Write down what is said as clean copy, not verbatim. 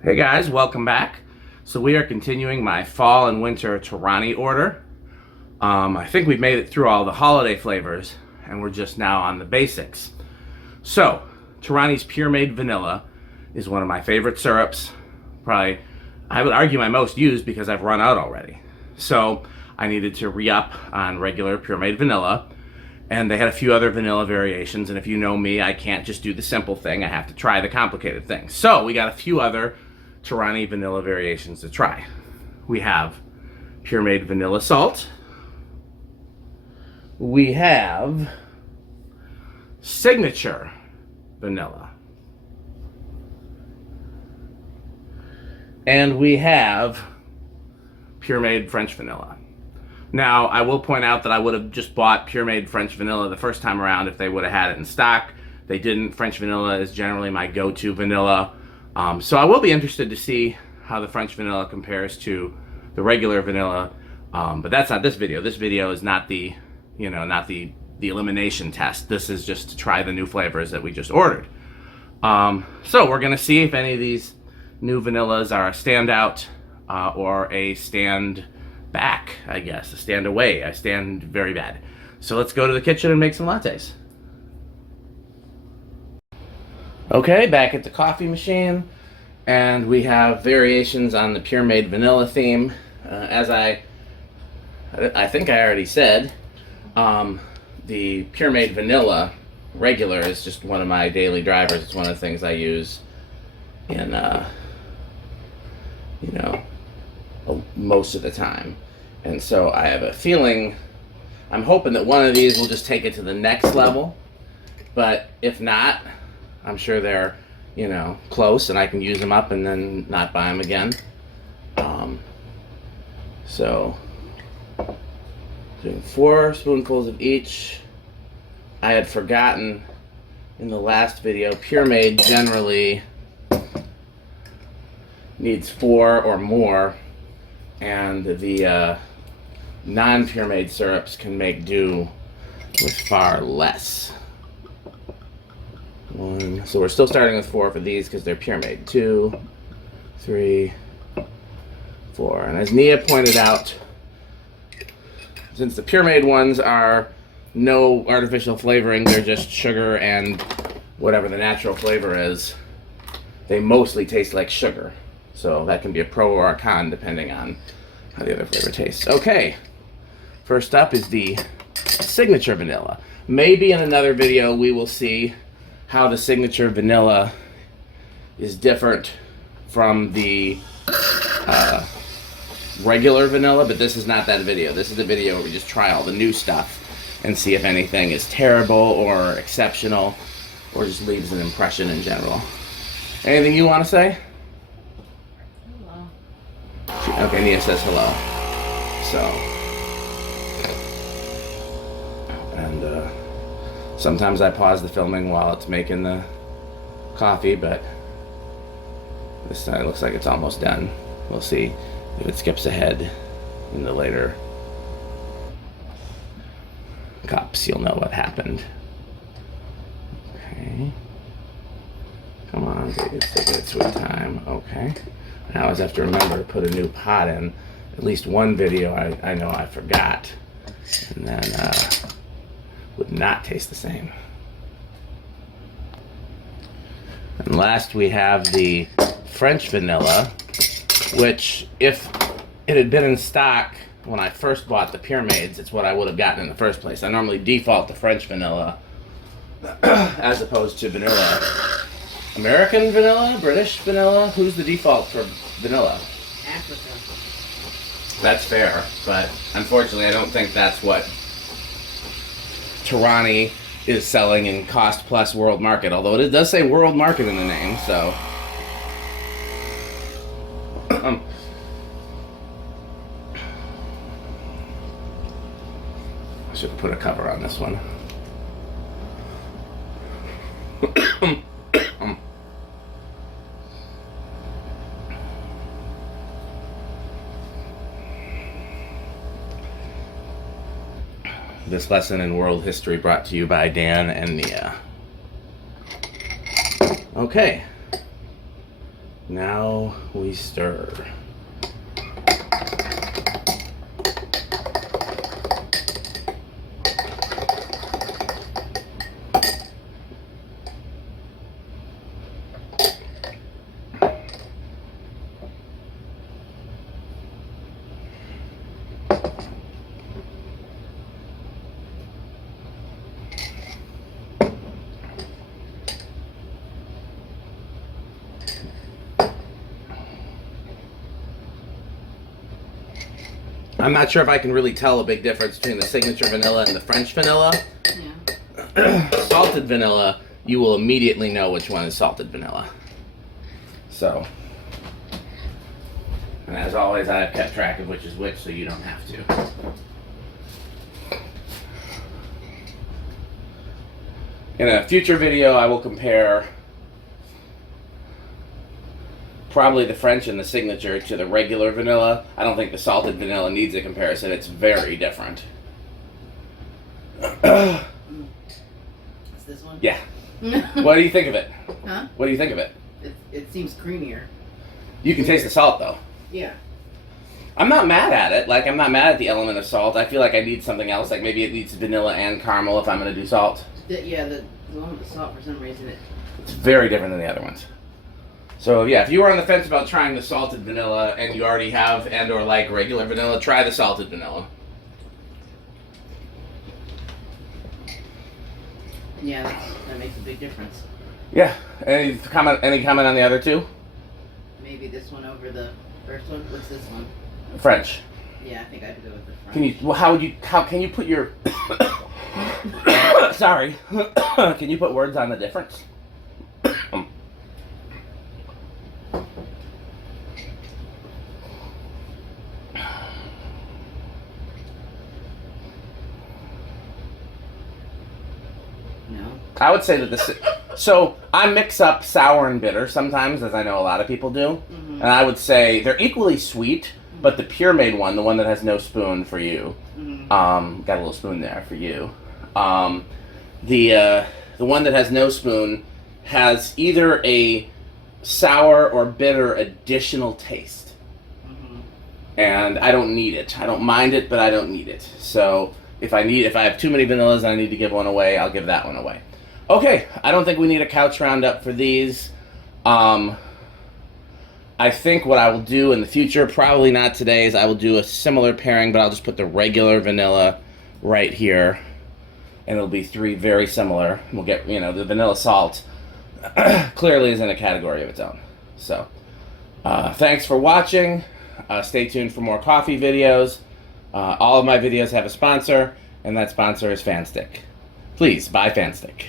Hey guys, welcome back. So we are continuing my fall and winter Torani order. I think we've made it through all the holiday flavors and we're just now on the basics. So, Torani's Puremade Vanilla is one of my favorite syrups. Probably, I would argue my most used because I've run out already. So, I needed to re-up on regular Puremade Vanilla. And they had a few other vanilla variations, and if you know me, I can't just do the simple thing. I have to try the complicated thing. So, we got a few other Torani vanilla variations to try. We have Puremade Vanilla Salt. We have Signature Vanilla. And we have Puremade French Vanilla. Now, I will point out that I would have just bought Puremade French Vanilla the first time around if they would have had it in stock. They didn't. French Vanilla is generally my go-to vanilla. So I will be interested to see how the French Vanilla compares to the regular vanilla. But that's not this video. This video is not the, not the elimination test. This is just to try the new flavors that we just ordered. So we're gonna see if any of these new vanillas are a standout or a stand back, I guess. A stand away. I stand very bad. So let's go to the kitchen and make some lattes. Okay, back at the coffee machine, and we have variations on the Puremade Vanilla theme. As I think I already said, the Puremade Vanilla regular is just one of my daily drivers. It's one of the things I use in, most of the time. And so I have a feeling, I'm hoping that one of these will just take it to the next level. But if not, I'm sure they're, close and I can use them up and then not buy them again. So, doing 4 spoonfuls of each. I had forgotten in the last video, Puremade generally needs 4 or more, and the non-Puremade syrups can make do with far less. 1, so we're still starting with 4 for these because they're Puremade. 2, 3, 4. And as Nia pointed out, since the Puremade ones are no artificial flavoring, they're just sugar and whatever the natural flavor is, they mostly taste like sugar. So that can be a pro or a con depending on how the other flavor tastes. Okay, first up is the Signature Vanilla. Maybe in another video we will see how the Signature Vanilla is different from the regular vanilla, but this is not that video. This is the video where we just try all the new stuff and see if anything is terrible or exceptional or just leaves an impression in general. Anything you want to say? Hello. Okay, Nia says hello. And sometimes I pause the filming while it's making the coffee, but this time it looks like it's almost done. We'll see if it skips ahead in the later cups. You'll know what happened. Okay. Come on, baby, it's taking its sweet time. Okay. I always have to remember to put a new pot in. At least one video I know I forgot. And then would not taste the same. And last we have the French Vanilla, which if it had been in stock when I first bought the Puremades, it's what I would have gotten in the first place. I normally default to French Vanilla as opposed to vanilla. American vanilla? British vanilla? Who's the default for vanilla? Africa. That's fair, but unfortunately I don't think that's what Torani is selling in cost plus world market, although it does say world market in the name, so I should put a cover on this one. This lesson in world history brought to you by Dan and Nia. Okay. Now we stir. I'm not sure if I can really tell a big difference between the signature vanilla and the French vanilla. Yeah. Salted vanilla, you will immediately know which one is salted vanilla. So, and as always, I have kept track of which is which, so you don't have to. In a future video, I will compare probably the French and the signature to the regular vanilla. I don't think the salted vanilla needs a comparison. It's very different. It's this one? Yeah. What do you think of it? Huh? What do you think of it? It seems creamier. You can taste the salt, though. Yeah. I'm not mad at it. Like, I'm not mad at the element of salt. I feel like I need something else. Like, maybe it needs vanilla and caramel if I'm going to do salt. The one with the salt, for some reason, It's very different than the other ones. So yeah, if you were on the fence about trying the salted vanilla and you already have and or like regular vanilla, try the salted vanilla. Yeah, that makes a big difference. Yeah. Any comment on the other two? Maybe this one over the first one. What's this one? French. Yeah, I think I'd go with the French. Can you? Well, how can you put your? Sorry. Can you put words on the difference? No. I would say that this. So I mix up sour and bitter sometimes, as I know a lot of people do, and I would say they're equally sweet. But the Puremade one, the one that has no spoon for you, got a little spoon there for you. The one that has no spoon has either a sour or bitter additional taste, and I don't need it. I don't mind it, but I don't need it. So if I have too many vanillas and I need to give one away, I'll give that one away. Okay, I don't think we need a couch roundup for these. I think what I will do in the future, probably not today, is I will do a similar pairing, but I'll just put the regular vanilla right here, and it'll be three very similar. We'll get, the vanilla salt clearly is in a category of its own. So, thanks for watching. Stay tuned for more coffee videos. All of my videos have a sponsor, and that sponsor is Fanstick. Please buy Fanstick.